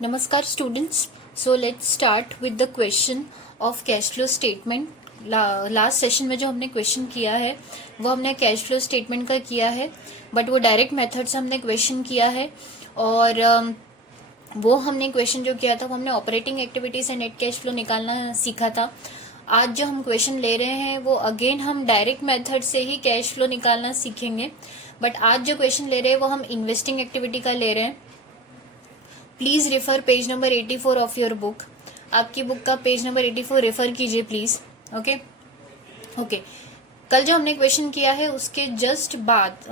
Namaskar students. So let's start with the question of cash flow statement. Last session में जो हमने question किया है वो हमने कैश फ्लो स्टेटमेंट का किया है, बट वो डायरेक्ट मेथड से हमने क्वेश्चन किया है। और वो हमने क्वेश्चन जो किया था वो हमने ऑपरेटिंग एक्टिविटी से नेट कैश फ्लो निकालना सीखा था। आज जो हम क्वेश्चन ले रहे हैं वो अगेन हम डायरेक्ट मेथड से ही कैश फ्लो निकालना सीखेंगे, बट आज जो क्वेश्चन ले रहे हैं वो हम इन्वेस्टिंग एक्टिविटी का ले रहे हैं। Please refer page number 84 of your book. आपकी बुक का पेज नंबर 84 रेफर कीजिए प्लीज। ओके। कल जो हमने क्वेश्चन किया है उसके जस्ट बाद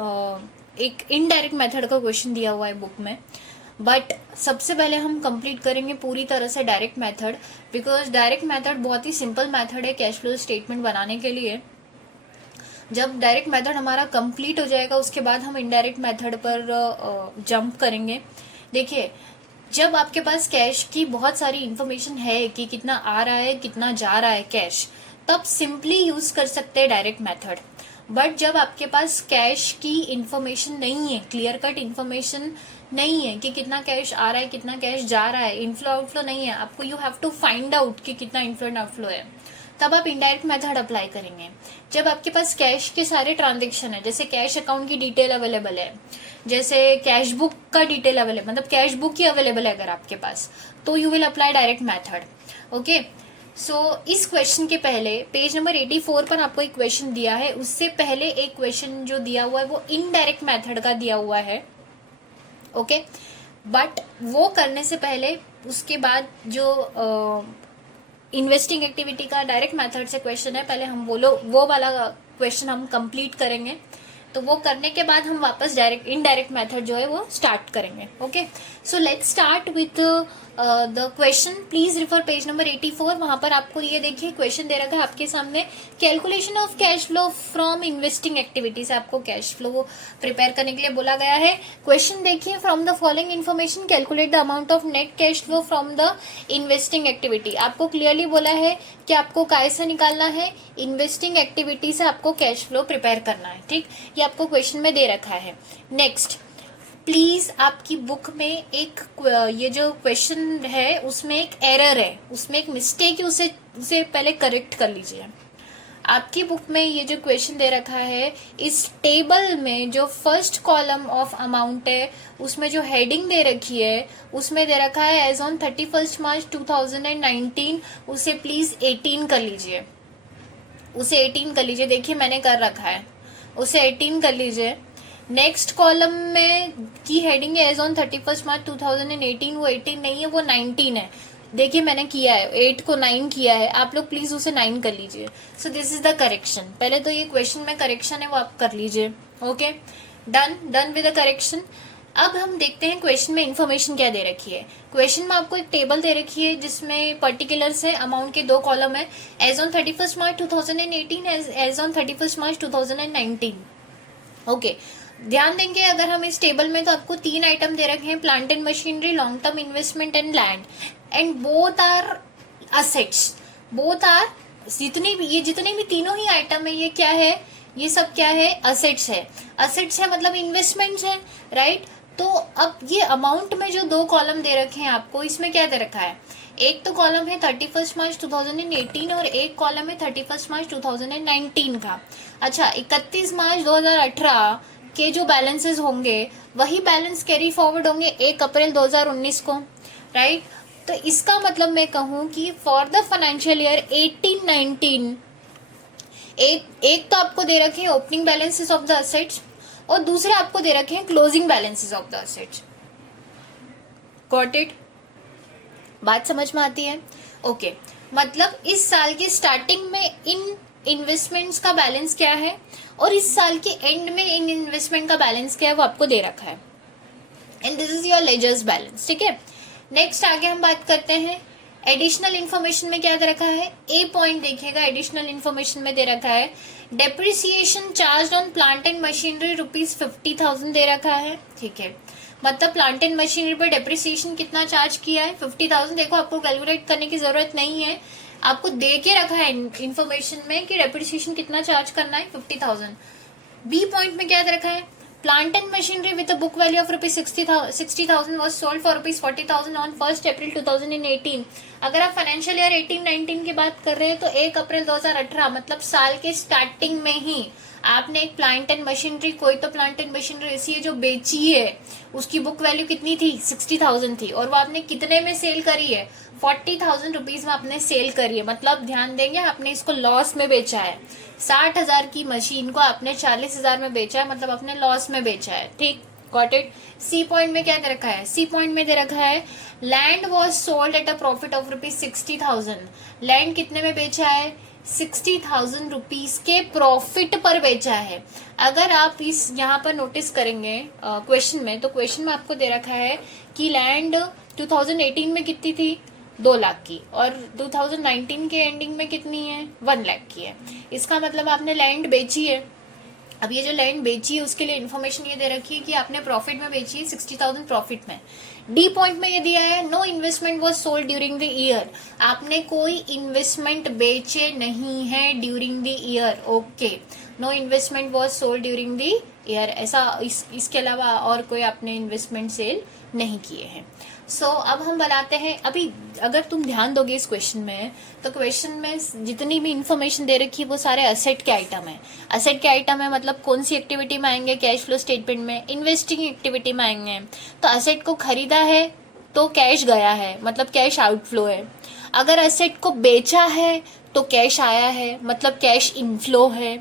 एक इनडायरेक्ट मेथड का क्वेश्चन दिया हुआ है बुक में, बट सबसे पहले हम कंप्लीट करेंगे पूरी तरह से direct method, because direct method बहुत ही सिंपल मेथड है कैश फ्लो स्टेटमेंट बनाने के लिए। जब डायरेक्ट मेथड हमारा कंप्लीट हो जाएगा उसके बाद हम इनडायरेक्ट मेथड पर जंप करेंगे। देखिए, जब आपके पास कैश की बहुत सारी इंफॉर्मेशन है कि कितना आ रहा है कितना जा रहा है कैश, तब सिंपली यूज कर सकते हैं डायरेक्ट मेथड। बट जब आपके पास कैश की इंफॉर्मेशन नहीं है, क्लियर कट इंफॉर्मेशन नहीं है कि कितना कैश आ रहा है कितना कैश जा रहा है, इनफ्लो आउटफ्लो नहीं है, आपको you have to find out कि कितना इनफ्लो एंड आउटफ्लो है, तब आप इनडायरेक्ट मेथड अप्लाई करेंगे। जब आपके पास कैश के सारे ट्रांजेक्शन है, जैसे कैश अकाउंट की डिटेल अवेलेबल है, जैसे कैश बुक का डिटेल अवेलेबल, मतलब कैश बुक ही अवेलेबल है अगर आपके पास, तो you will apply direct method. Okay, so इस क्वेश्चन के पहले पेज नंबर 84 पर आपको एक क्वेश्चन दिया है, उससे पहले एक क्वेश्चन जो दिया हुआ है वो इनडायरेक्ट मेथड का दिया हुआ है। ओके, बट वो करने से पहले उसके बाद जो इन्वेस्टिंग एक्टिविटी का डायरेक्ट मेथड से क्वेश्चन है, पहले हम वो वाला क्वेश्चन हम कंप्लीट करेंगे, तो वो करने के बाद हम वापस डायरेक्ट इनडायरेक्ट मेथड जो है वो स्टार्ट करेंगे। Okay, so let's start with the question. Please refer page number 84। वहां पर आपको ये देखिए क्वेश्चन दे रखा है आपके सामने, calculation of cash flow from investing activity से आपको कैश फ्लो प्रिपेयर करने के लिए बोला गया है। क्वेश्चन देखिए, from the following information calculate the amount of net cash flow from the investing activity. आपको क्लियरली बोला है कि आपको काय से निकालना है, इन्वेस्टिंग एक्टिविटी से आपको कैश फ्लो प्रिपेयर करना है। ठीक, ये आपको क्वेश्चन में दे रखा है। नेक्स्ट, प्लीज आपकी बुक में एक ये जो क्वेश्चन है उसमें एक एरर है, उसमें एक मिस्टेक है, उसे पहले करेक्ट कर लीजिए। आपकी बुक में ये जो क्वेश्चन दे रखा है, इस टेबल में जो फर्स्ट कॉलम ऑफ अमाउंट है उसमें जो हेडिंग दे रखी है उसमें दे रखा है एज ऑन 31 मार्च 2019, उसे प्लीज 18 कर लीजिए, उसे 18 कर लीजिए। देखिए मैंने कर रखा है, उसे 18 कर लीजिए। नेक्स्ट कॉलम में की हेडिंग है एज ऑन 31 मार्च 2018, वो 18 नहीं है, वो 19 है। देखिए मैंने किया है, 8 को 9 किया है, आप लोग प्लीज उसे 9 कर लीजिए। So this is the correction. पहले तो ये क्वेश्चन में करेक्शन है वो आप कर लीजिए। Okay, done with the correction. अब हम देखते हैं क्वेश्चन में इंफॉर्मेशन क्या दे रखी है। क्वेश्चन में आपको एक टेबल दे रखी है जिसमें पर्टिकुलर्स है, अमाउंट के 2 कॉलम है, as on 31 March 2018, as on 31 March 2019। Okay, ध्यान देंगे अगर हम इस टेबल में, तो आपको 3 आइटम दे रखे हैं, plant and machinery, long term investment and land, and both are assets. Both are जितने भी तीनों ही आइटम है, ये क्या है, ये सब क्या है, असेट्स है। असेट्स है मतलब इन्वेस्टमेंट्स है, राइट। तो अब ये अमाउंट में जो 2 कॉलम दे रखे हैं आपको, इसमें क्या दे रखा है, एक तो कॉलम है 31 मार्च 2018 और एक कॉलम है 31 मार्च 2019 का। अच्छा, 31 मार्च 2018 के जो बैलेंसेस होंगे वही बैलेंस कैरी फॉरवर्ड होंगे 1 अप्रैल 2019 को, राइट। तो इसका मतलब मैं कहूं कि फॉर द फाइनेंशियल ईयर 18-19, एक तो आपको दे रखे हैं opening balances of the assets और दूसरे आपको दे रखे हैं closing balances of the assets. Got it? बात समझ में आती है? ओके, मतलब इस साल की स्टार्टिंग में इन इन्वेस्टमेंट्स का बैलेंस क्या है और इस साल के एंड में इन इन्वेस्टमेंट का बैलेंस क्या है वो आपको दे रखा है, and this is your ledgers balance. ठीक है, नेक्स्ट आगे हम बात करते हैं एडिशनल इन्फॉर्मेशन में क्या दे रखा है। ए पॉइंट देखिएगा, एडिशनल इन्फॉर्मेशन में दे रखा है depreciation charge on plant and machinery ₹50,000 दे रखा है। ठीक है, मतलब प्लांट एंड मशीनरी पर डेप्रिसिएशन कितना चार्ज किया है, 50,000। देखो आपको कैलकुलेट करने की जरूरत नहीं है, आपको दे के रखा है इन्फॉर्मेशन में कि डेप्रिसिएशन कितना चार्ज करना है, 50,000। बी पॉइंट में क्या दे रखा है, Plant and machinery with a book value of rupees 60,000 was sold for rupees 40,000 on 1st April 2018. अगर आप फाइनेंशियल ईयर 18-19 की बात कर रहे हैं तो 1 अप्रैल 2018 मतलब साल के स्टार्टिंग में ही आपने एक प्लांट एंड मशीनरी, कोई तो प्लांट एंड मशीनरी ऐसी है जो बेची है, उसकी बुक वैल्यू कितनी थी 60,000 थी, और वो आपने कितने में सेल करी है 40,000 रुपीज में आपने सेल करी है। मतलब ध्यान देंगे आपने इसको लॉस में बेचा है। 60,000 की मशीन को आपने 40,000 में बेचा है, मतलब अपने लॉस में बेचा है। ठीक, गॉट इट। सी पॉइंट में क्या दे रखा है, सी पॉइंट में दे रखा है land was sold at a profit of rupees 60,000। Land कितने में बेचा है 60,000 रुपीज के प्रॉफिट पर बेचा है। अगर आप इस यहाँ पर नोटिस करेंगे क्वेश्चन में, तो क्वेश्चन में आपको दे रखा है कि लैंड 2018 में कितनी थी 2 लाख की, और 2019 के एंडिंग में कितनी है 1 लाख की है। इसका मतलब आपने लैंड बेची है। अब ये जो लैंड बेची है उसके लिए इन्फॉर्मेशन ये दे रखी है कि आपने प्रॉफिट में बेची है 60,000 प्रॉफिट में। डी पॉइंट में ये दिया है no investment was sold during the year. आपने कोई इन्वेस्टमेंट बेचे नहीं है during the year. Okay, no investment was sold during the year, ऐसा इसके अलावा और कोई आपने इन्वेस्टमेंट सेल नहीं किए हैं। सो अब हम बनाते हैं। अभी अगर तुम ध्यान दोगे इस क्वेश्चन में, तो क्वेश्चन में जितनी भी इंफॉर्मेशन दे रखी है वो सारे असेट के आइटम है। असेट के आइटम है मतलब कौन सी एक्टिविटी में आएंगे, कैश फ्लो स्टेटमेंट में, इन्वेस्टिंग एक्टिविटी में आएंगे। तो असेट को खरीदा है तो कैश गया है, मतलब कैश आउटफ्लो है। अगर असेट को बेचा है तो कैश आया है, मतलब कैश इनफ्लो है।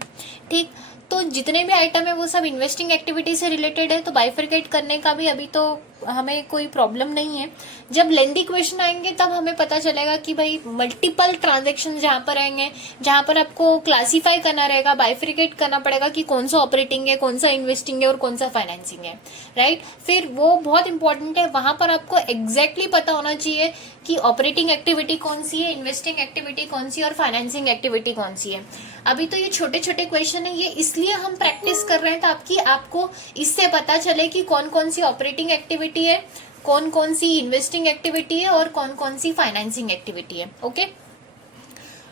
ठीक, तो जितने भी आइटम है वो सब इन्वेस्टिंग एक्टिविटी से रिलेटेड है, तो बाइफरकेट करने का भी अभी तो हमें कोई प्रॉब्लम नहीं है। जब लेंदी क्वेश्चन आएंगे तब हमें पता चलेगा कि भाई मल्टीपल ट्रांजैक्शन जहाँ पर आएंगे, जहाँ पर आपको क्लासीफाई करना रहेगा, बाइफरकेट करना पड़ेगा कि कौन सा ऑपरेटिंग है, कौन सा इन्वेस्टिंग है और कौन सा फाइनेंसिंग है, राइट। फिर वो बहुत इंपॉर्टेंट है, वहां पर आपको एग्जैक्टली पता होना चाहिए कि ऑपरेटिंग एक्टिविटी कौन सी है, इन्वेस्टिंग एक्टिविटी कौन सी है और फाइनेंसिंग एक्टिविटी कौन सी है। अभी तो ये छोटे छोटे क्वेश्चन है, ये इसलिए हम प्रैक्टिस कर रहे हैं ताकि आपको इससे पता चले कि कौन कौन सी ऑपरेटिंग एक्टिविटी है, कौन कौन सी इन्वेस्टिंग एक्टिविटी है और कौन कौन सी फाइनेंसिंग एक्टिविटी है। ओके,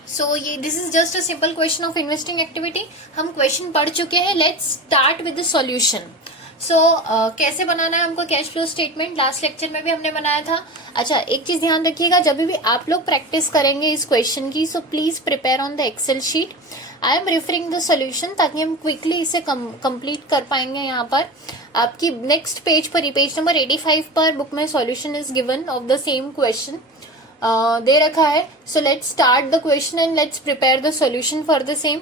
सो ये this is just a simple question of investing activity. हम क्वेश्चन पढ़ चुके हैं, let's start with the solution. So कैसे बनाना है हमको cash flow statement, last lecture में भी हमने बनाया था। अच्छा, एक चीज ध्यान रखिएगा, जब भी आप लोग प्रैक्टिस करेंगे इस क्वेश्चन की, so please prepare on the Excel sheet. I am referring the solution ताकि हम क्विकली इसे कंप्लीट कर पाएंगे। यहाँ पर आपकी नेक्स्ट पेज पर, पेज नंबर 85 पर बुक में solution is given of the same question दे रखा है। So let's start the question and let's prepare the solution for the same.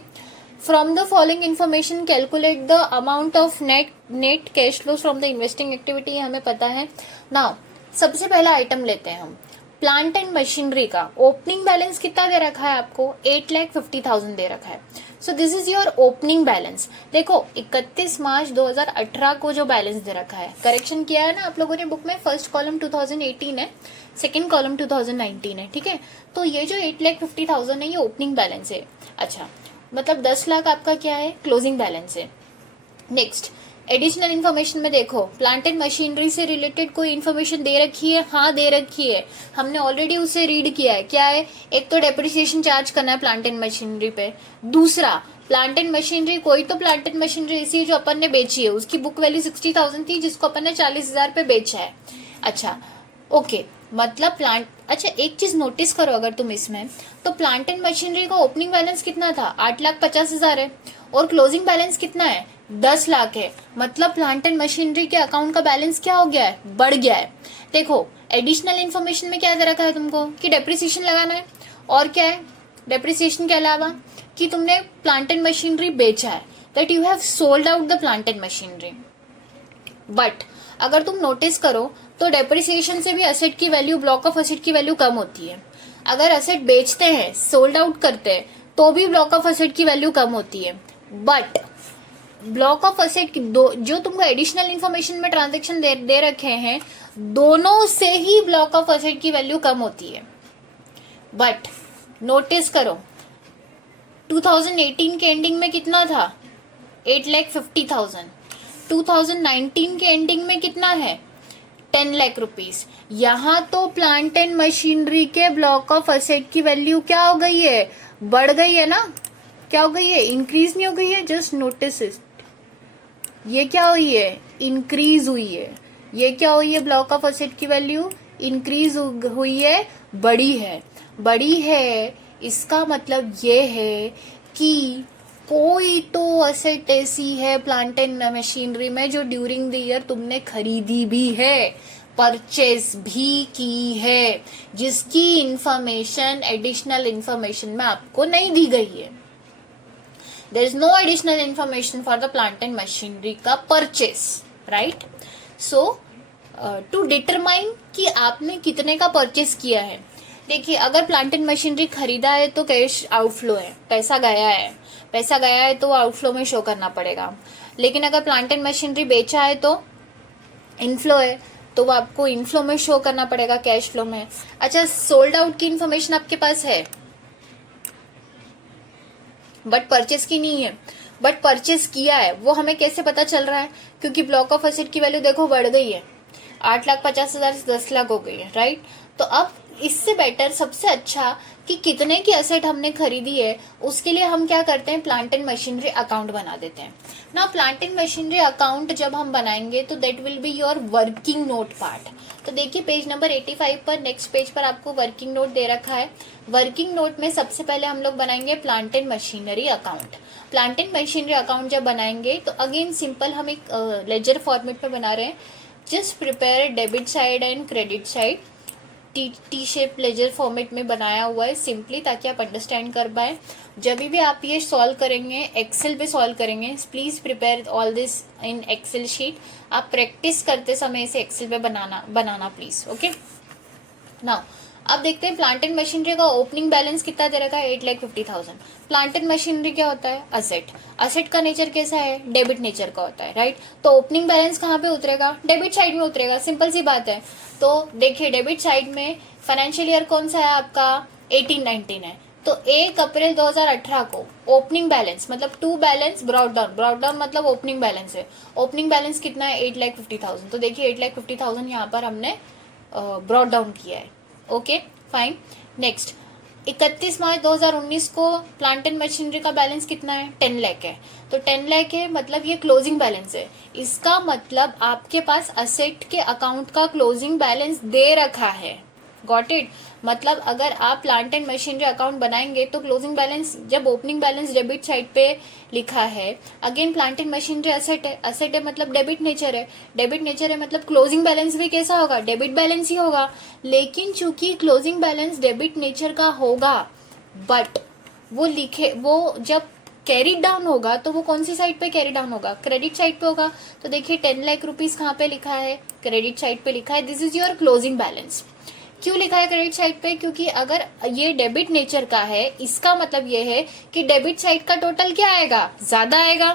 From the following information calculate the amount of net cash flows from the investing activity, ये हमें पता है। Now सबसे पहला item लेते हैं हम प्लांट एंड मशीनरी का। ओपनिंग बैलेंस कितना दे रखा है आपको 8,50,000 दे रखा है। So this is your opening balance. देखो 31 मार्च 2018 को जो बैलेंस दे रखा है, करेक्शन किया है ना आप लोगों ने बुक में, फर्स्ट कॉलम 2018 है, सेकेंड कॉलम 2019 है, ठीक है। तो ये जो 8,50,000 है ये ओपनिंग बैलेंस है। अच्छा, मतलब 10 लाख आपका क्या है क्लोजिंग बैलेंस है। नेक्स्ट एडिशनल इन्फॉर्मेशन में देखो, प्लांट एंड मशीनरी से रिलेटेड कोई इन्फॉर्मेशन दे रखी है, हाँ दे रखी है, हमने ऑलरेडी उसे रीड किया है। क्या है, एक तो डेप्रिसिएशन चार्ज करना है प्लांट एंड मशीनरी पे, दूसरा प्लांट एंड मशीनरी, कोई तो प्लांट एंड मशीनरी ऐसी है जो अपन ने बेची है, उसकी बुक वैल्यू 60,000 थी जिसको अपन ने 40,000 पे बेचा है। अच्छा ओके, मतलब प्लांट, अच्छा एक चीज नोटिस करो अगर तुम इसमें, तो प्लांट एंड मशीनरी का ओपनिंग बैलेंस कितना था 8,50,000 है और क्लोजिंग बैलेंस कितना है 10 लाख है। मतलब प्लांट एंड मशीनरी के अकाउंट का बैलेंस क्या हो गया है, बढ़ गया है। देखो एडिशनल इन्फॉर्मेशन में क्या दे रखा है तुमको कि डेप्रिसिएशन लगाना है, और क्या है डेप्रिसिएशन के अलावा कि तुमने प्लांट एंड मशीनरी बेचा है, that you have sold out the plant and machinery. But अगर तुम नोटिस करो तो डेप्रिसिएशन से भी असेट की वैल्यू, ब्लॉक ऑफ असेट की वैल्यू कम होती है। अगर असेट बेचते हैं, सोल्ड आउट करते हैं, तो भी ब्लॉक ऑफ असेट की वैल्यू कम होती है। बट ब्लॉक ऑफ असेट की जो तुमको एडिशनल इन्फॉर्मेशन में ट्रांजेक्शन दे रखे हैं, दोनों से ही ब्लॉक ऑफ असेट की वैल्यू कम होती है। बट नोटिस करो 2018 के एंडिंग में कितना था 8,50,000, 2019 के एंडिंग में कितना है 10 लाख रुपीस। यहाँ तो प्लांट एंड मशीनरी के ब्लॉक ऑफ असेट की वैल्यू क्या हो गई है, बढ़ गई है ना, क्या हो गई है, इंक्रीज नहीं हो गई है, जस्ट नोटिस इट, ये क्या हुई है, इंक्रीज हुई है। ये क्या हुई है, ब्लॉक ऑफ एसेट की वैल्यू इंक्रीज हुई है, बड़ी है। बड़ी है इसका मतलब ये है कि कोई तो असेट ऐसी है प्लांट एंड मशीनरी में जो ड्यूरिंग द ईयर तुमने खरीदी भी है, परचेज भी की है, जिसकी इंफॉर्मेशन एडिशनल इंफॉर्मेशन में आपको नहीं दी गई है। There is no additional information for the plant and machinery का purchase, right. So to determine कि आपने कितने का परचेज किया है, देखिए अगर प्लांट एंड मशीनरी खरीदा है तो कैश आउटफ्लो है, पैसा गया है, पैसा गया है तो आउटफ्लो में शो करना पड़ेगा। लेकिन अगर प्लांट एंड मशीनरी बेचा है तो इनफ्लो है, तो वो आपको इनफ्लो में शो करना पड़ेगा, कैश फ्लो में। अच्छा, सोल्ड आउट की इन्फॉर्मेशन आपके पास है बट परचेस की नहीं है, बट परचेस किया है, वो हमें कैसे पता चल रहा है, क्योंकि ब्लॉक ऑफ एसेट की वैल्यू देखो बढ़ गई है, 8,50,000 से 10 लाख हो गई है, राइट। तो अब इससे बेटर, सबसे अच्छा कि कितने की एसेट हमने खरीदी है उसके लिए हम क्या करते हैं, प्लांट एंड मशीनरी अकाउंट बना देते हैं ना। प्लांट एंड मशीनरी अकाउंट जब हम बनाएंगे तो that will be your working note part. तो देखिए पेज नंबर 85 पर, नेक्स्ट पेज पर आपको वर्किंग नोट दे रखा है। वर्किंग नोट में सबसे पहले हम लोग बनाएंगे plant and machinery account. Plant and machinery account जब बनाएंगे तो अगेन सिंपल हम एक लेजर फॉर्मेट में बना रहे हैं। Just prepare debit side and credit side, T shape ledger format में बनाया हुआ है सिंपली, ताकि आप अंडरस्टैंड कर पाए। जब भी आप ये सॉल्व करेंगे, एक्सेल पे सॉल्व करेंगे, please prepare all this in Excel sheet. आप प्रैक्टिस करते समय इसे एक्सेल पे बनाना प्लीज, ओके। नाउ अब देखते हैं प्लांट एंड मशीनरी का ओपनिंग बैलेंस कितना दे रखा है, 8,50,000। प्लांट एंड मशीनरी क्या होता है, असेट। असेट का नेचर कैसा है, डेबिट नेचर का होता है, राइट। तो ओपनिंग बैलेंस कहाँ पे उतरेगा, डेबिट साइड में उतरेगा, सिंपल सी बात है। तो देखिए डेबिट साइड में फाइनेंशियल ईयर कौन सा है आपका, 18-19 है। तो 1 अप्रैल 2018 को ओपनिंग बैलेंस मतलब टू बैलेंस ब्रॉट डाउन मतलब ओपनिंग बैलेंस है। ओपनिंग बैलेंस कितना है, 8,50,000। तो देखिए 8,50,000 यहाँ पर हमने ब्रॉट डाउन किया है, ओके फाइन। नेक्स्ट 31 मार्च 2019 को प्लांट एंड मशीनरी का बैलेंस कितना है, 10 लाख है। तो 10 लाख है मतलब ये क्लोजिंग बैलेंस है। इसका मतलब आपके पास असेट के अकाउंट का क्लोजिंग बैलेंस दे रखा है, गॉट इट। मतलब अगर आप प्लांट एंड मशीनरी अकाउंट बनाएंगे तो क्लोजिंग बैलेंस, जब ओपनिंग बैलेंस डेबिट साइड पे लिखा है, again plant and machinery asset है, असेट है मतलब डेबिट नेचर है, डेबिट नेचर है मतलब क्लोजिंग बैलेंस भी कैसा होगा, डेबिट बैलेंस ही होगा। लेकिन चूंकि क्लोजिंग बैलेंस डेबिट नेचर का होगा, बट वो जब कैरी डाउन होगा तो वो कौन सी साइड पे कैरी डाउन होगा, क्रेडिट साइड पे होगा। तो देखिए 10 लाख रुपीज कहाँ पे लिखा है, क्रेडिट साइड पे लिखा है। This is your closing balance. क्यों लिखा है क्रेडिट साइड पे, क्योंकि अगर ये डेबिट नेचर का है, इसका मतलब ये है कि डेबिट साइड का टोटल क्या आएगा, ज्यादा आएगा।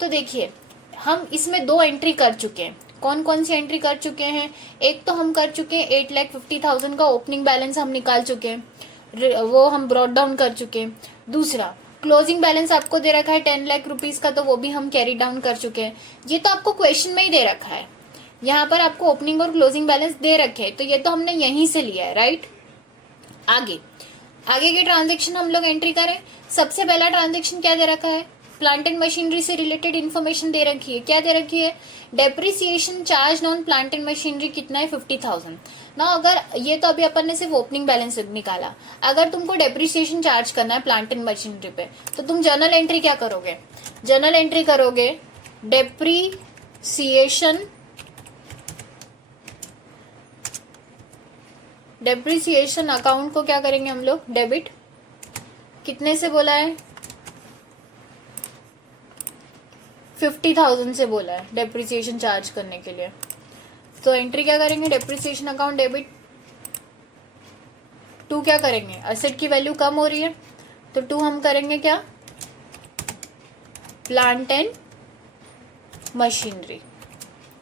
तो देखिए हम इसमें 2 एंट्री कर चुके हैं। कौन कौन सी एंट्री कर चुके हैं, एक तो हम कर चुके हैं 8,50,000 का ओपनिंग बैलेंस हम निकाल चुके हैं, वो हम ब्रॉट डाउन कर चुके हैं। दूसरा क्लोजिंग बैलेंस आपको दे रखा है 10 लाख रुपीज का, तो वो भी हम कैरी डाउन कर चुके हैं। ये तो आपको क्वेश्चन में ही दे रखा है, यहाँ पर आपको ओपनिंग और क्लोजिंग बैलेंस दे रखे हैं, तो ये तो हमने यहीं से लिया है, राइट। आगे के ट्रांजेक्शन हम लोग एंट्री करें। सबसे पहला ट्रांजेक्शन क्या दे रखा है, प्लांट एंड मशीनरी से रिलेटेड इन्फॉर्मेशन दे रखी है। क्या दे रखी है, depreciation charge on plant and machinery कितना है, 50,000 ना। अगर ये तो अभी अपन ने सिर्फ ओपनिंग बैलेंस निकाला, अगर तुमको डेप्रिसिएशन चार्ज करना है प्लांट एंड मशीनरी पे, तो तुम जर्नल एंट्री क्या करोगे, जर्नल एंट्री करोगे डेप्रिसिएशन अकाउंट को क्या करेंगे हम लोग, डेबिट। कितने से बोला है, 50,000 से बोला है डेप्रिसिएशन चार्ज करने के लिए। तो एंट्री क्या करेंगे, डेप्रिसिएशन अकाउंट डेबिट। टू क्या करेंगे, असेट की वैल्यू कम हो रही है तो 2 हम करेंगे क्या, प्लांट एंड मशीनरी,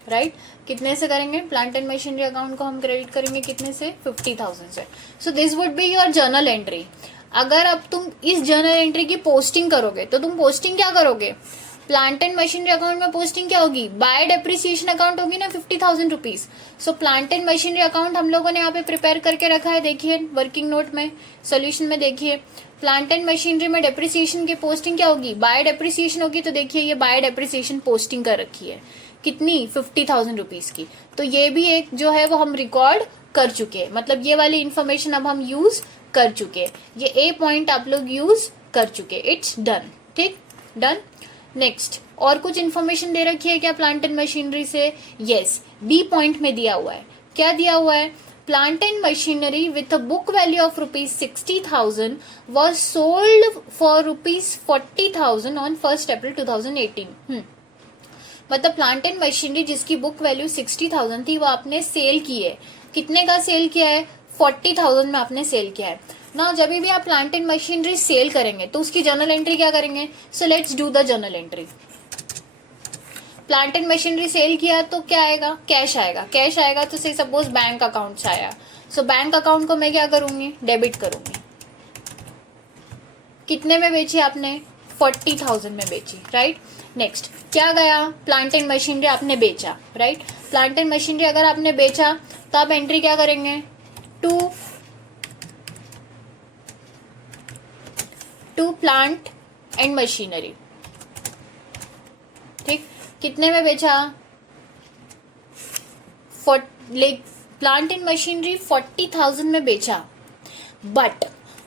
राइट। कितने से करेंगे, प्लांट एंड मशीनरी अकाउंट को हम क्रेडिट करेंगे कितने से, 50,000 से। So this would be your journal entry. अगर अब तुम इस जर्नल एंट्री की पोस्टिंग करोगे तो तुम पोस्टिंग क्या करोगे, प्लांट एंड मशीनरी अकाउंट में पोस्टिंग क्या होगी, बाय डेप्रिसिएशन अकाउंट होगी ना 50,000 rupees. So plant and machinery account हम लोगों ने यहाँ पे प्रिपेयर करके रखा है, देखिए वर्किंग नोट में, सोल्यूशन में देखिए प्लांट एंड मशीनरी में डेप्रिसिएशन की पोस्टिंग क्या होगी, बाय डेप्रिसिएशन होगी। तो देखिए ये बाय डेप्रिसिएशन पोस्टिंग कर रखी है कितनी, 50,000 रुपीज की। तो ये भी एक जो है वो हम रिकॉर्ड कर चुके हैं, मतलब ये वाली इंफॉर्मेशन अब हम यूज कर चुके, ये ए पॉइंट आप लोग यूज कर चुके, इट्स डन, ठीक, डन। नेक्स्ट और कुछ इन्फॉर्मेशन दे रखी है क्या प्लांट एंड मशीनरी से, यस, बी पॉइंट में दिया हुआ है, क्या दिया हुआ है, plant and machinery with a book value of ₹60,000 was sold for ₹40,000 on 1st April 2018। मतलब प्लांट एंड मशीनरी जिसकी बुक वैल्यू 60,000 थी वो आपने सेल की है, कितने का सेल किया है, 40,000 में आपने सेल किया है ना। जब भी आप प्लांट एंड मशीनरी सेल करेंगे तो उसकी जर्नल एंट्री क्या करेंगे, so let's do the journal entry. Plant and machinery sale किया तो क्या आएगा, कैश आएगा, कैश आएगा तो से सपोज बैंक अकाउंट से आया, सो बैंक अकाउंट को मैं क्या करूंगी, डेबिट करूंगी। कितने में बेची आपने, 40,000 में बेची, राइट। नेक्स्ट क्या गया, प्लांट एंड मशीनरी आपने बेचा, राइट। प्लांट एंड मशीनरी अगर आपने बेचा तो आप एंट्री क्या करेंगे, टू प्लांट एंड मशीनरी, ठीक। कितने में बेचा, प्लांट एंड मशीनरी 40,000 में बेचा, बट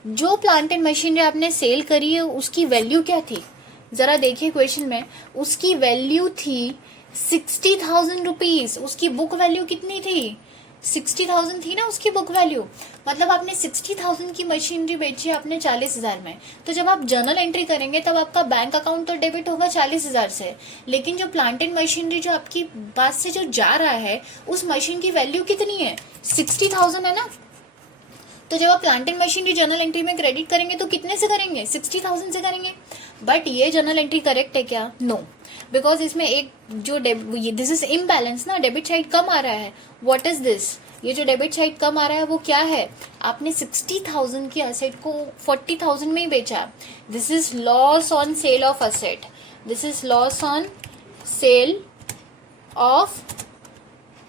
जो प्लांट एंड मशीनरी आपने सेल करी है उसकी वैल्यू क्या थी, जरा देखिए क्वेश्चन में, उसकी वैल्यू थी 60,000 रुपीज। उसकी बुक वैल्यू कितनी थी, 60,000 थी ना उसकी बुक वैल्यू, मतलब आपने 60,000 की मशीनरी बेची आपने 40,000 में। तो जब आप जर्नल एंट्री करेंगे तब आपका बैंक अकाउंट तो डेबिट होगा 40,000 से, लेकिन जो प्लांट एंड मशीनरी जो आपकी पास से जो जा रहा है उस मशीन की वैल्यू कितनी है, 60,000 है ना। तो जब आप plant and machinery journal entry में क्रेडिट करेंगे तो कितने से करेंगे, 60,000 से करेंगे। बट ये जर्नल एंट्री करेक्ट है क्या, नो, बिकॉज इसमें एक जो दिस इज इम्बैलेंस ना, डेबिट साइड कम आ रहा है। व्हाट इज दिस, ये जो डेबिट साइड कम आ रहा है वो क्या है, आपने 60,000 की असेट को 40,000 में ही बेचा। This is loss on sale of asset, this is loss on sale of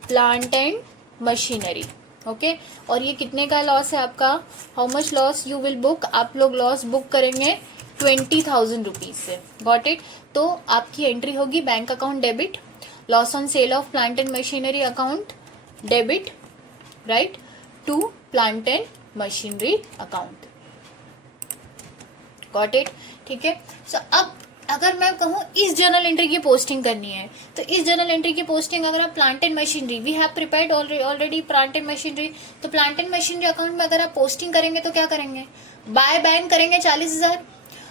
plant and machinery, okay. और ये कितने का लॉस है आपका, how much loss you will book, आप लोग लॉस बुक करेंगे 20,000 रुपीज से, गॉट इट। तो आपकी एंट्री होगी bank account debit, loss on sale of plant and machinery account debit, right, to plant and machinery account, got it, ठीक है। सो अब अगर मैं कहूँ इस जर्नल एंट्री की पोस्टिंग करनी है तो इस जर्नल एंट्री की पोस्टिंग अगर आप plant and machinery, we have prepared already plant and machinery, तो प्लांट एंड मशीनरी अकाउंट में अगर आप पोस्टिंग करेंगे तो क्या करेंगे, बाय बैंक करेंगे 40,000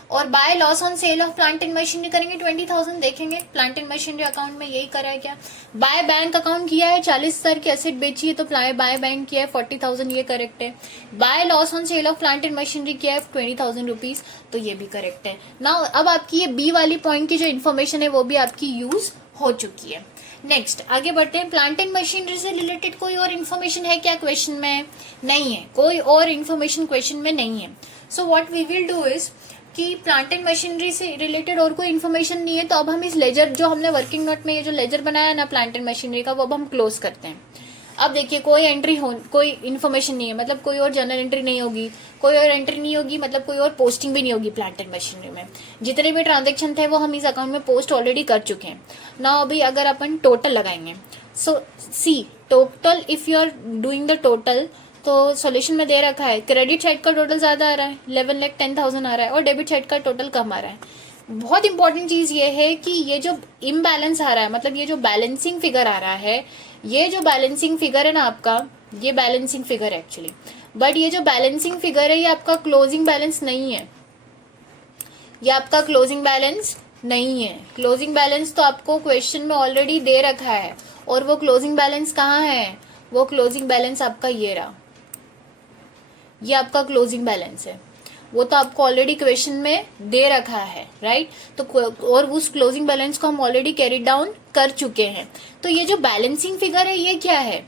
और by loss on sale of plant and machinery करेंगे 20,000। देखेंगे प्लांट एंड मशीनरी अकाउंट में यही करा है क्या, बाय बैंक अकाउंट किया है 40,000 की एसेट बेची है तो बाय बैंक किया है 40,000, ये करेक्ट है। By loss on sale of plant and machinery किया है 20,000 रुपीज, तो ये भी करेक्ट है ना। अब आपकी ये बी वाली पॉइंट की जो इन्फॉर्मेशन है वो भी आपकी यूज हो चुकी है। नेक्स्ट आगे बढ़ते हैं, प्लांट एंड मशीनरी से रिलेटेड कोई और इन्फॉर्मेशन है क्या क्वेश्चन में, नहीं है, कोई और इन्फॉर्मेशन क्वेश्चन में नहीं है। So what we will do is कि प्लांट एंड मशीनरी से रिलेटेड और कोई इन्फॉर्मेशन नहीं है, तो अब हम इस लेजर जो हमने वर्किंग नोट में ये जो लेजर बनाया ना प्लांट एंड मशीनरी का, वो अब हम क्लोज करते हैं। अब देखिए कोई एंट्री हो, कोई इन्फॉर्मेशन नहीं है, मतलब कोई और जर्नल एंट्री नहीं होगी, कोई और एंट्री नहीं होगी, मतलब कोई और पोस्टिंग भी नहीं होगी प्लांट एंड मशीनरी में। जितने भी ट्रांजेक्शन थे वो हम इस अकाउंट में पोस्ट ऑलरेडी कर चुके हैं ना। अभी अगर अपन टोटल लगाएंगे, so C total, if you are doing the total, तो सॉल्यूशन में दे रखा है क्रेडिट साइड का टोटल ज्यादा आ रहा है 11,10,000 आ रहा है और डेबिट साइड का टोटल कम आ रहा है। बहुत इंपॉर्टेंट चीज ये है कि ये जो इम्बैलेंस आ रहा है, मतलब ये जो बैलेंसिंग फिगर आ रहा है, ये जो बैलेंसिंग फिगर है ना आपका, ये बैलेंसिंग फिगर है एक्चुअली, बट ये जो बैलेंसिंग फिगर है ये आपका क्लोजिंग बैलेंस नहीं है, ये आपका क्लोजिंग बैलेंस नहीं है। क्लोजिंग बैलेंस तो आपको क्वेश्चन में ऑलरेडी दे रखा है, और वो क्लोजिंग बैलेंस कहाँ है, वो क्लोजिंग बैलेंस आपका ये रहा, ये आपका क्लोजिंग बैलेंस है, वो तो आपको ऑलरेडी क्वेश्चन में दे रखा है, राइट। तो और उस क्लोजिंग बैलेंस को हम ऑलरेडी कैरी डाउन कर चुके हैं। तो ये जो बैलेंसिंग फिगर है ये क्या है,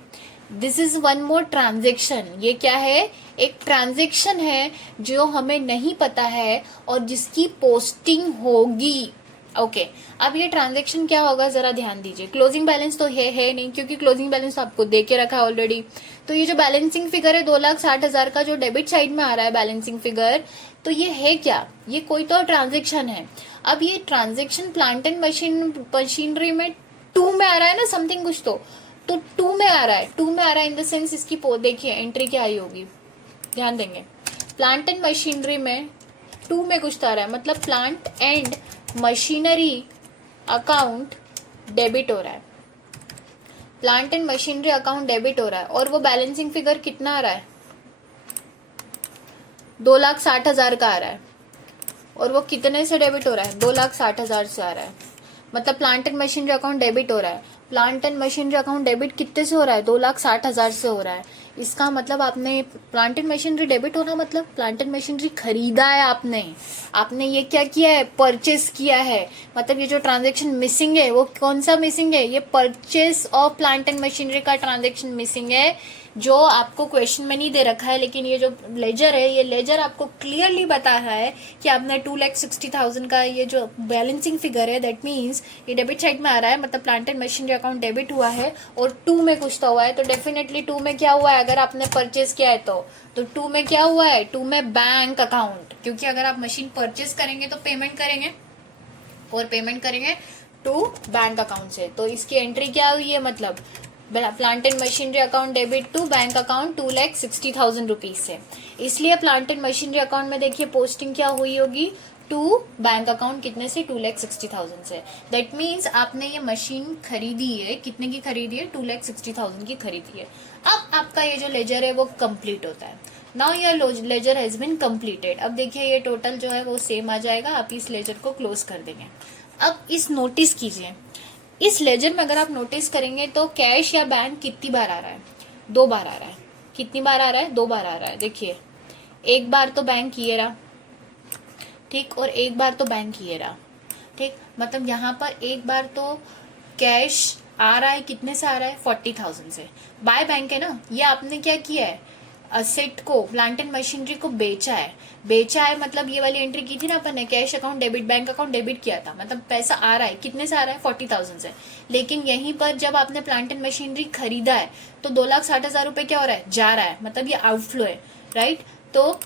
this is one more transaction. ये क्या है, एक ट्रांजेक्शन है जो हमें नहीं पता है और जिसकी पोस्टिंग होगी, ओके अब ये ट्रांजेक्शन क्या होगा जरा ध्यान दीजिए। क्लोजिंग बैलेंस तो है नहीं, क्योंकि क्लोजिंग बैलेंस आपको दे के रखा है ऑलरेडी। तो ये जो बैलेंसिंग फिगर है 2,60,000 का, जो डेबिट साइड में आ रहा है बैलेंसिंग फिगर, तो ये है क्या? ये कोई तो ट्रांजेक्शन है। अब ये ट्रांजेक्शन प्लांट एंड मशीनरी में 2 में आ रहा है ना, समथिंग कुछ तो 2 में आ रहा है। 2 में आ रहा है इन द सेंस इसकी देखिए एंट्री क्या आई होगी, ध्यान देंगे। प्लांट एंड मशीनरी में 2 में कुछ तो आ रहा है, मतलब plant and machinery account debit हो रहा है। Plant and machinery account debit हो रहा है और वो बैलेंसिंग फिगर कितना आ रहा है? 2,60,000 का आ रहा है। और वो कितने से डेबिट हो रहा है? 2,60,000 से आ रहा है। मतलब plant and machinery account debit हो रहा है। Plant and machinery account debit कितने से हो रहा है? 2,60,000 से हो रहा है। इसका मतलब आपने प्लांट एंड मशीनरी डेबिट होना मतलब प्लांट एंड मशीनरी खरीदा है आपने ये क्या किया है? परचेस किया है। मतलब ये जो ट्रांजेक्शन मिसिंग है वो कौन सा मिसिंग है? ये purchase of plant and machinery का ट्रांजेक्शन मिसिंग है, जो आपको क्वेश्चन में नहीं दे रखा है। लेकिन ये जो लेजर है, ये लेजर आपको क्लियरली बता रहा है कि आपने 2,60,000 का ये जो बैलेंसिंग फिगर है, दैट मीन्स ये डेबिट साइड में आ रहा है, मतलब plant and machinery account debit हुआ है और 2 में कुछ तो हुआ है। तो डेफिनेटली 2 में क्या हुआ है? अगर आपने परचेस किया है तो 2 में क्या हुआ है? 2 में बैंक अकाउंट, क्योंकि अगर आप मशीन परचेस करेंगे तो पेमेंट करेंगे और पेमेंट करेंगे टू बैंक अकाउंट से। तो इसकी एंट्री क्या हुई है? मतलब plant and machinery account debit to bank account 2,60,000 rupees से। इसलिए प्लांट एंड मशीनरी अकाउंट में देखिए पोस्टिंग क्या हुई होगी? टू बैंक अकाउंट कितने से? 2,60,000 से। दैट मीन्स आपने ये मशीन खरीदी है, कितने की खरीदी है? 2,60,000 की खरीदी है। अब आपका ये जो लेजर है वो कंप्लीट होता है। Now your ledger has been completed. अब देखिए ये टोटल जो है वो सेम आ जाएगा, आप इस लेजर को क्लोज कर देंगे। अब इस नोटिस कीजिए, इस लेजर में अगर आप नोटिस करेंगे तो कैश या बैंक कितनी बार आ रहा है? 2 बार आ रहा है। कितनी बार आ रहा है? 2 बार आ रहा है। देखिए एक बार तो बैंक ये रहा, ठीक, और एक बार तो बैंक ये रहा, ठीक। मतलब यहाँ पर एक बार तो कैश आ रहा है, कितने से आ रहा है? 40,000 से। बाय बैंक है ना, ये आपने क्या किया है? असेट को, प्लांट एंड मशीनरी को बेचा है मतलब ये वाली एंट्री की थी ना अपन ने, cash account debit, bank account debit किया था, मतलब पैसा आ रहा है, कितने से आ रहा है? 40,000 से। लेकिन यहीं पर जब आपने प्लांट एंड मशीनरी खरीदा है तो 2,60,000 रुपए क्या हो रहा है? जा रहा है, मतलब ये आउटफ्लो है, राइट। तो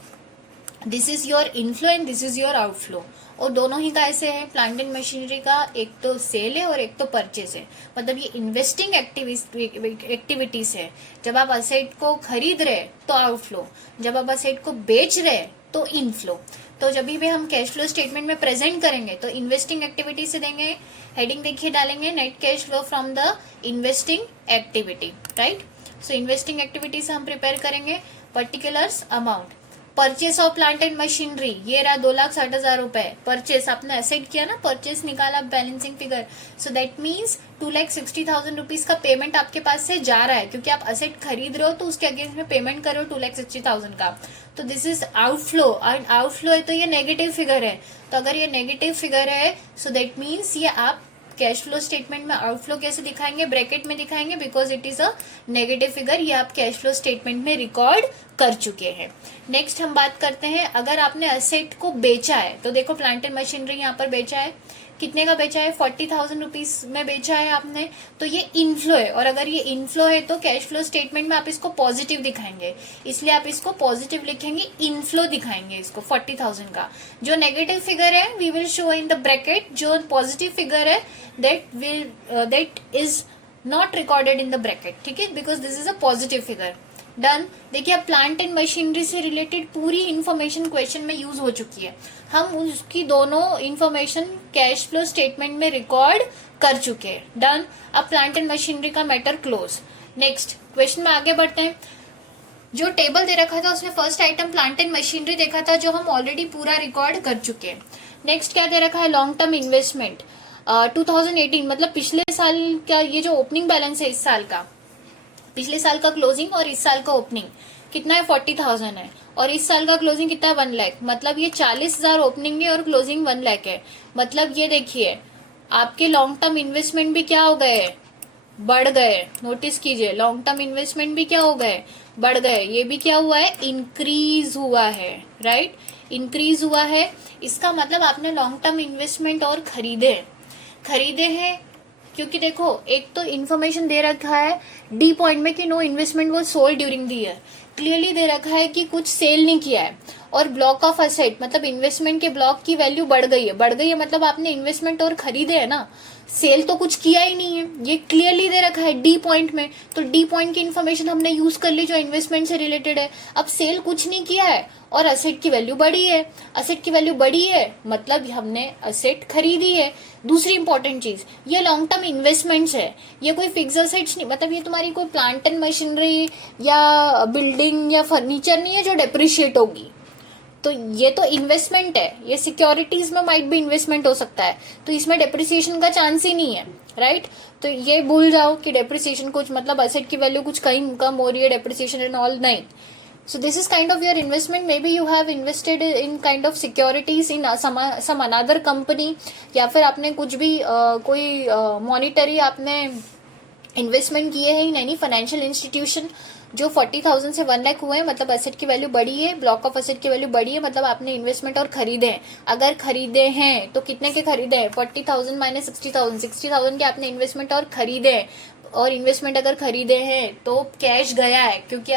this is your inflow and this is your outflow. और दोनों ही कैसे है? प्लांट एंड मशीनरी का एक तो सेल है और एक तो परचेज है, मतलब ये इन्वेस्टिंग एक्टिविटीज है। जब आप असेट को खरीद रहे तो आउटफ्लो, जब आप असेट को बेच रहे तो इनफ्लो। तो जब भी हम कैश फ्लो स्टेटमेंट में प्रेजेंट करेंगे तो इन्वेस्टिंग एक्टिविटी से देंगे, हेडिंग देखिए डालेंगे net cash flow from the investing activity, right. So investing activity से हम प्रिपेयर करेंगे particulars amount. Purchase of plant and machinery, ये रहा 2,60,000 रुपए। परचेस आपने एसेट किया ना, परचेस निकाला balancing figure, so that means 2,60,000 rupees का पेमेंट आपके पास से जा रहा है, क्योंकि आप एसेट खरीद रहे हो तो उसके अगेंस्ट में पेमेंट करो 2,60,000 का। तो this is outflow, and outflow है तो ये नेगेटिव फिगर है। तो अगर ये नेगेटिव फिगर है सो दैट मीन्स ये आप कैश फ्लो स्टेटमेंट में आउटफ्लो कैसे दिखाएंगे? ब्रैकेट में दिखाएंगे, because it is a negative figure. ये आप कैश फ्लो स्टेटमेंट में रिकॉर्ड कर चुके हैं। नेक्स्ट हम बात करते हैं, अगर आपने असेट को बेचा है तो देखो प्लांट एंड मशीनरी यहाँ पर बेचा है, कितने का बेचा है? 40,000 रुपीज में बेचा है आपने, तो ये इनफ्लो है। और अगर ये इनफ्लो है तो कैश फ्लो स्टेटमेंट में आप इसको पॉजिटिव दिखाएंगे, इसलिए आप इसको पॉजिटिव लिखेंगे, इनफ्लो दिखाएंगे इसको 40,000 का। जो नेगेटिव फिगर है we will show in the bracket, जो पॉजिटिव फिगर है that is not recorded in the bracket, ठीक है, because this is a positive figure. Done. देखिए अब प्लांट एंड मशीनरी से रिलेटेड पूरी इंफॉर्मेशन क्वेश्चन में यूज हो चुकी है, हम उसकी दोनों इंफॉर्मेशन कैश फ्लो स्टेटमेंट में रिकॉर्ड कर चुके हैं। डन। अब प्लांट एंड मशीनरी का मैटर क्लोज। नेक्स्ट क्वेश्चन में आगे बढ़ते हैं। जो टेबल दे रखा था उसमें first item plant and machinery देखा था, जो हम ऑलरेडी पूरा रिकॉर्ड कर चुके हैं। नेक्स्ट क्या दे रखा है? लॉन्ग टर्म इन्वेस्टमेंट 2018, मतलब पिछले साल का ये जो ओपनिंग बैलेंस है इस साल का, पिछले साल का क्लोजिंग और इस साल का ओपनिंग कितना है? 40,000 है, और इस साल का क्लोजिंग कितना है? 1 लाख। मतलब ये 40,000 ओपनिंग है और क्लोजिंग 1 लाख है। मतलब ये देखिए आपके लॉन्ग टर्म इन्वेस्टमेंट भी क्या हो गए? बढ़ गए। नोटिस कीजिए लॉन्ग टर्म इन्वेस्टमेंट भी क्या हो गए? बढ़ गए। ये भी क्या हुआ है? इंक्रीज हुआ है, राइट। इंक्रीज हुआ है, इसका मतलब आपने लॉन्ग टर्म इन्वेस्टमेंट और खरीदे हैं। क्योंकि देखो एक तो इन्फॉर्मेशन दे रखा है डी पॉइंट में कि no investment was sold during the year, clearly दे रखा है कि कुछ सेल नहीं किया है। और ब्लॉक ऑफ असेट मतलब इन्वेस्टमेंट के ब्लॉक की वैल्यू बढ़ गई है मतलब आपने इन्वेस्टमेंट और खरीदे है ना, सेल तो कुछ किया ही नहीं है, ये क्लियरली दे रखा है डी पॉइंट में। तो डी पॉइंट की इन्फॉर्मेशन हमने यूज कर ली जो इन्वेस्टमेंट से रिलेटेड है। अब सेल कुछ नहीं किया है और असेट की वैल्यू बढ़ी है मतलब हमने असेट खरीदी है। दूसरी इंपॉर्टेंट चीज, ये लॉन्ग टर्म इन्वेस्टमेंट्स है, ये कोई फिक्स असेट्स नहीं, मतलब ये तुम्हारी कोई प्लांट एंड मशीनरी या बिल्डिंग या फर्नीचर नहीं है जो डेप्रिशिएट होगी। तो ये तो इन्वेस्टमेंट है, ये सिक्योरिटीज में माइट भी इन्वेस्टमेंट हो सकता है, तो इसमें डेप्रिसिएशन का चांस ही नहीं है, राइट। तो ये भूल जाओ कि डेप्रिसिएशन कुछ मतलब असेट की वैल्यू कुछ कहीं कम हो रही है, डेप्रिसिएशन एंड ऑल नहीं। So this is kind of your investment. Maybe you have invested in kind of securities in some another company, या फिर आपने कुछ भी कोई मॉनिटरी आपने इन्वेस्टमेंट किए हैं इन एनी फाइनेंशियल इंस्टीट्यूशन जो 40,000 से 1 लाख हुए हैं, मतलब एसेट की वैल्यू बढ़ी है, ब्लॉक ऑफ एसेट की वैल्यू बढ़ी है, मतलब आपने इन्वेस्टमेंट और खरीदे हैं। अगर खरीदे हैं तो कितने के खरीदे हैं? 40,000 माइनस 60,000 के आपने इन्वेस्टमेंट और खरीदे हैं। और इन्वेस्टमेंट अगर खरीदे हैं तो कैश गया है, क्योंकि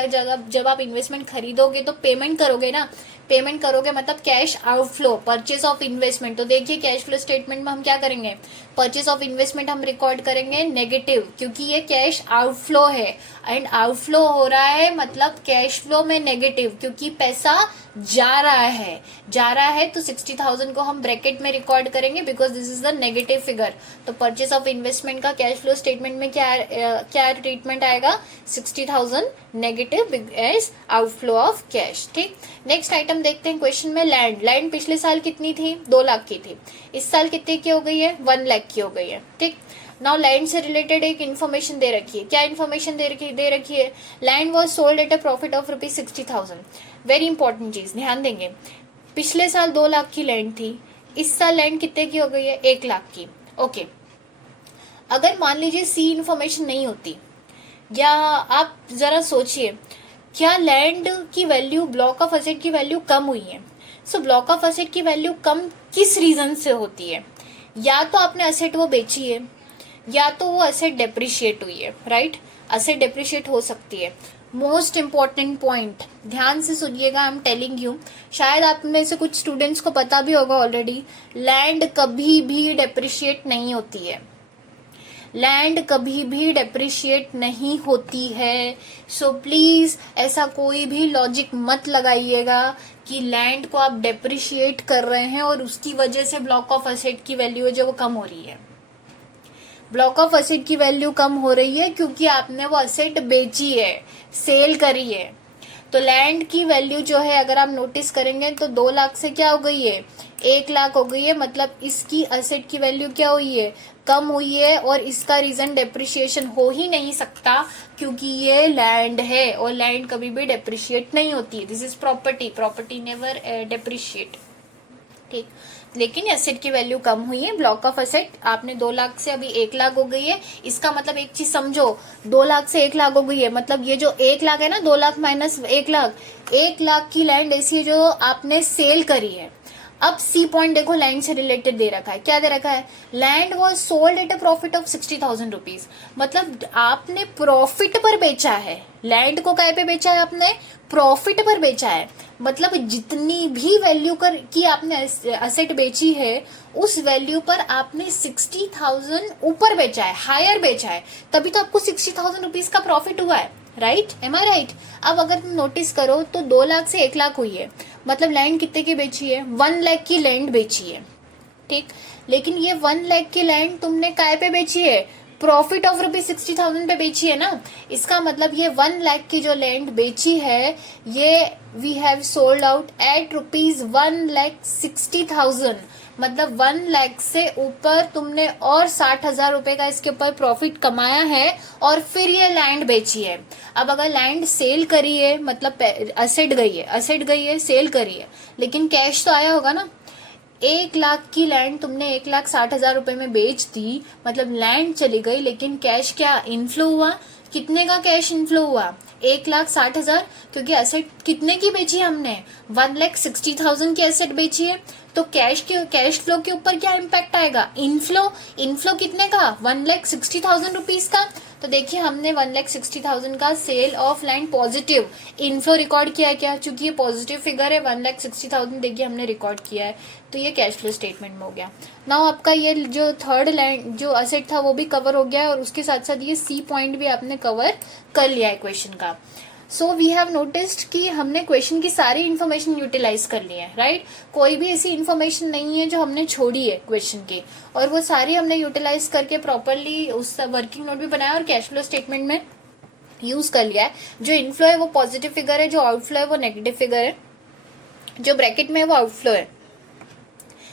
जब आप इन्वेस्टमेंट खरीदोगे तो पेमेंट करोगे ना, पेमेंट करोगे मतलब cash outflow, purchase of investment. तो देखिए कैश फ्लो स्टेटमेंट में हम क्या करेंगे, परचेज ऑफ इन्वेस्टमेंट हम रिकॉर्ड करेंगे नेगेटिव, क्योंकि ये कैश आउटफ्लो है एंड आउटफ्लो हो रहा है मतलब कैश फ्लो में नेगेटिव, क्योंकि पैसा जा रहा है तो 60,000 को हम ब्रैकेट में रिकॉर्ड करेंगे because this is the negative figure. तो परचेज ऑफ इन्वेस्टमेंट का कैश फ्लो स्टेटमेंट में क्या ट्रीटमेंट आएगा, 60,000 negative as outflow of cash. ठीक, नेक्स्ट आइटम देखते हैं क्वेश्चन में। लैंड पिछले साल कितनी थी? 2 लाख की थी, इस साल कितने की हो गई है? 1 लाख की हो गई है। ठीक, नाउ लैंड से रिलेटेड एक इन्फॉर्मेशन दे रखी है। क्या इन्फॉर्मेशन दे रखी है? Land was sold at a profit of ₹60,000। Very important चीज, ध्यान देंगे। पिछले साल 2 लाख की लैंड थी, इस साल लैंड कितने की हो गई है? 1 लाख की। ओके, अगर मान लीजिए सी इन्फॉर्मेशन नहीं होती, या आप जरा सोचिए क्या लैंड की वैल्यू, ब्लॉक ऑफ एसेट की वैल्यू कम हुई है। सो ब्लॉक ऑफ एसेट की वैल्यू कम किस रीजन से होती है? या तो आपने एसेट वो बेची है, या तो वो एसेट डेप्रिशिएट हुई है, राइट। एसेट डेप्रिशिएट हो सकती है। मोस्ट इंपॉर्टेंट पॉइंट, ध्यान से सुनिएगा, आई एम टेलिंग यू, शायद आप में से कुछ स्टूडेंट्स को पता भी होगा ऑलरेडी, लैंड कभी भी डेप्रिशिएट नहीं होती है। लैंड कभी भी डेप्रिशिएट नहीं होती है। सो प्लीज ऐसा कोई भी लॉजिक मत लगाइएगा कि लैंड को आप डेप्रिशिएट कर रहे हैं और उसकी वजह से ब्लॉक ऑफ एसेट की वैल्यू है जो वो कम हो रही है। ब्लॉक ऑफ एसेट की वैल्यू कम हो रही है क्योंकि आपने वो एसेट बेची है, सेल करी है। तो लैंड की वैल्यू जो है अगर आप नोटिस करेंगे तो 2 लाख से क्या हो गई है? 1 लाख हो गई है, मतलब इसकी एसेट की वैल्यू क्या हुई है? कम हुई है। और इसका रीजन डेप्रिशिएशन हो ही नहीं सकता क्योंकि ये लैंड है और लैंड कभी भी डेप्रिशिएट नहीं होती है। This is property never depreciate. ठीक, लेकिन एसेट की वैल्यू कम हुई है। ब्लॉक ऑफ एसेट आपने 2 लाख से अभी 1 लाख हो गई है। इसका मतलब एक चीज समझो, 2 लाख से 1 लाख हो गई है, मतलब ये जो 1 लाख है ना, 2 लाख माइनस 1 लाख, 1 लाख की लैंड ऐसी है जो आपने सेल करी है। अब सी पॉइंट देखो, लैंड से रिलेटेड दे रखा है। क्या दे रखा है? Land was sold at a profit of 60,000 rupees, मतलब आपने प्रॉफिट पर बेचा है। लैंड को काय पे बेचा है आपने? प्रॉफिट पर बेचा है। मतलब जितनी भी वैल्यू की आपने एसेट बेची है उस वैल्यू पर आपने 60,000 ऊपर बेचा है, हायर बेचा है, तभी तो आपको 60,000 रुपीज का प्रॉफिट हुआ है, राइट? एम आई राइट? अब अगर तुम नोटिस करो तो 2 लाख से 1 लाख हुई है, मतलब लैंड कितने की बेची है? 1 लाख की लैंड बेची है। ठीक, लेकिन ये 1 लाख की लैंड तुमने काय पे बेची है? प्रॉफिट ऑफ ₹60,000 पे बेची है ना। इसका मतलब ये 1 लाख की जो लैंड बेची है ये we have sold out at ₹1,60,000, मतलब 1 लाख से ऊपर तुमने और 60,000 रुपए का इसके ऊपर प्रॉफिट कमाया है और फिर ये लैंड बेची है। अब अगर लैंड सेल करी है, मतलब एसेट गई है, सेल करी है, लेकिन कैश तो आया होगा ना। 1 लाख की लैंड तुमने 1,60,000 रुपए में बेच दी, मतलब लैंड चली गई, लेकिन कैश क्या इनफ्लो हुआ? कितने का कैश इनफ्लो हुआ? 1,60,000, क्योंकि एसेट कितने की बेची है हमने, 1,60,000 की एसेट बेची है। तो कैश फ्लो के ऊपर क्या इम्पैक्ट आएगा, इनफ्लो कितने का, 1,60,000 रुपीज का। तो देखिए हमने 1,60,000 का sale of land positive inflow record किया है क्या, चूंकि ये पॉजिटिव फिगर है 1,60,000 देखिए हमने रिकॉर्ड किया है, तो ये कैश फ्लो स्टेटमेंट में हो गया। नाउ आपका ये जो थर्ड लैंड जो असेट था वो भी कवर हो गया है, और उसके साथ साथ ये सी पॉइंट भी आपने कवर कर लिया है क्वेश्चन का। सो वी हैव नोटिस्ड कि हमने क्वेश्चन की सारी इन्फॉर्मेशन यूटिलाइज कर ली है, राइट। कोई भी ऐसी इन्फॉर्मेशन नहीं है जो हमने छोड़ी है क्वेश्चन की, और वो सारी हमने यूटिलाइज करके प्रॉपरली उस वर्किंग नोट भी बनाया और कैश फ्लो स्टेटमेंट में यूज कर लिया है। जो इनफ्लो है वो पॉजिटिव फिगर है, जो आउटफ्लो है वो नेगेटिव फिगर है, जो ब्रैकेट में है वो आउटफ्लो है।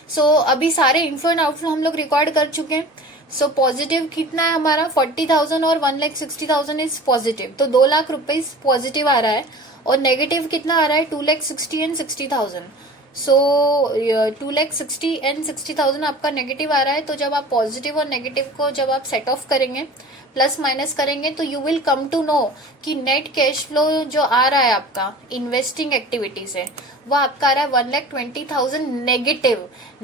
सो अभी सारे इनफ्लो एंड आउटफ्लो हम लोग रिकॉर्ड कर चुके हैं। सो पॉजिटिव कितना है हमारा 40,000 और 1,60,000 इज पॉजिटिव, तो 2 लाख रुपीज पॉजिटिव आ रहा है, और नेगेटिव कितना आ रहा है 2,60,000 एंड 60,000। सो 2,60,000 एंड 60,000 आपका नेगेटिव आ रहा है। तो जब आप पॉजिटिव और नेगेटिव को जब आप सेट ऑफ करेंगे, प्लस माइनस करेंगे, तो you will come to know कि नेट कैश फ्लो जो आ रहा है आपका इन्वेस्टिंग एक्टिविटी से, वो आपका आ रहा है 1,20,000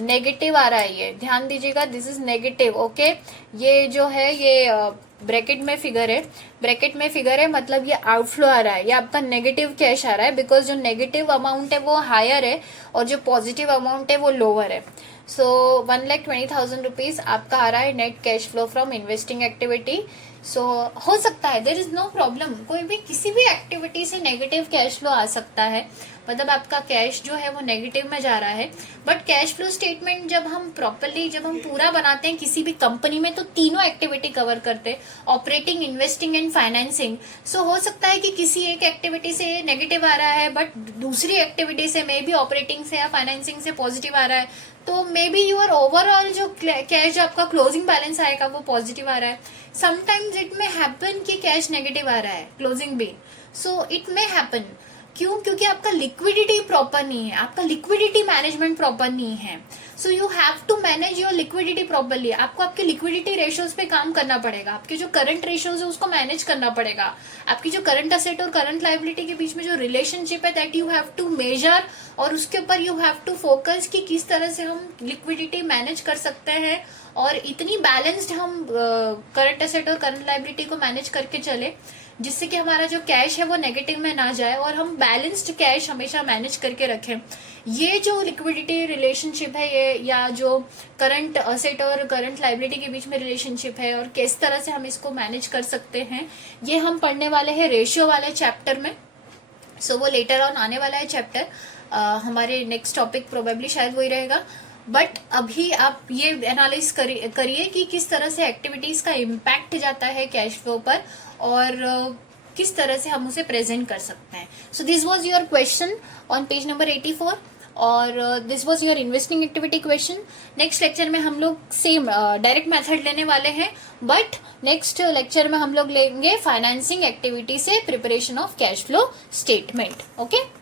नेगेटिव आ रहा है। ये ध्यान दीजिएगा, दिस इज नेगेटिव, ओके। ये जो है ये ब्रैकेट में फिगर है, मतलब ये आउटफ्लो आ रहा है, ये आपका नेगेटिव कैश आ रहा है, बिकॉज जो नेगेटिव अमाउंट है वो हायर है और जो पॉजिटिव अमाउंट है वो लोअर है। सो 1,20,000 रुपीज आपका आ रहा है net cash flow from investing activity. So हो सकता है, देयर इज नो प्रॉब्लम, कोई भी किसी भी एक्टिविटी से नेगेटिव कैश फ्लो आ सकता है, मतलब आपका कैश जो है वो नेगेटिव में जा रहा है। बट कैश फ्लो स्टेटमेंट जब हम पूरा बनाते हैं किसी भी कंपनी में, तो तीनों एक्टिविटी कवर करते हैं, ऑपरेटिंग, इन्वेस्टिंग एंड फाइनेंसिंग। सो हो सकता है कि किसी एक एक्टिविटी से नेगेटिव आ रहा है, बट दूसरी एक्टिविटी से, मे बी ऑपरेटिंग से या फाइनेंसिंग से पॉजिटिव आ रहा है, तो मे बी यूर ओवरऑल जो कैश आपका क्लोजिंग बैलेंस आएगा वो पॉजिटिव आ रहा है। समटाइम्स इट मे हैपन कि कैश नेगेटिव आ रहा है क्लोजिंग भी, सो इट मे हैपन। क्यों? क्योंकि आपका लिक्विडिटी प्रॉपर नहीं है, आपका लिक्विडिटी मैनेजमेंट प्रॉपर नहीं है। So you have to manage your liquidity properly. आपको आपके लिक्विडिटी रेशियोज पे काम करना पड़ेगा, आपके जो करंट रेशियोज है उसको मैनेज करना पड़ेगा, आपकी जो करंट असेट और करंट लायबिलिटी के बीच में जो रिलेशनशिप है that you have to measure, और उसके ऊपर यू हैव टू फोकस कि किस तरह से हम लिक्विडिटी मैनेज कर सकते हैं, और इतनी बैलेंस्ड हम करंट असेट और करंट लायबिलिटी को मैनेज करके चले जिससे कि हमारा जो कैश है वो नेगेटिव में ना जाए, और हम बैलेंस्ड कैश हमेशा मैनेज करके रखें। ये जो लिक्विडिटी रिलेशनशिप है ये, या जो करंट असेट और करंट लायबिलिटी के बीच में रिलेशनशिप है, और किस तरह से हम इसको मैनेज कर सकते हैं, ये हम पढ़ने वाले हैं रेशियो वाले चैप्टर में। सो वो लेटर ऑन आने वाला है चैप्टर, हमारे नेक्स्ट टॉपिक प्रोबेबली शायद वही रहेगा। बट अभी आप ये एनालाइज करिए कि किस तरह से एक्टिविटीज का इम्पैक्ट जाता है कैश फ्लो पर, और किस तरह से हम उसे प्रेजेंट कर सकते हैं। So this was your question on page number 84, और this was your investing activity question. Next lecture में हम लोग सेम डायरेक्ट मेथड लेने वाले हैं, बट नेक्स्ट लेक्चर में हम लोग लेंगे फाइनेंसिंग एक्टिविटी से preparation of cash flow statement. Okay.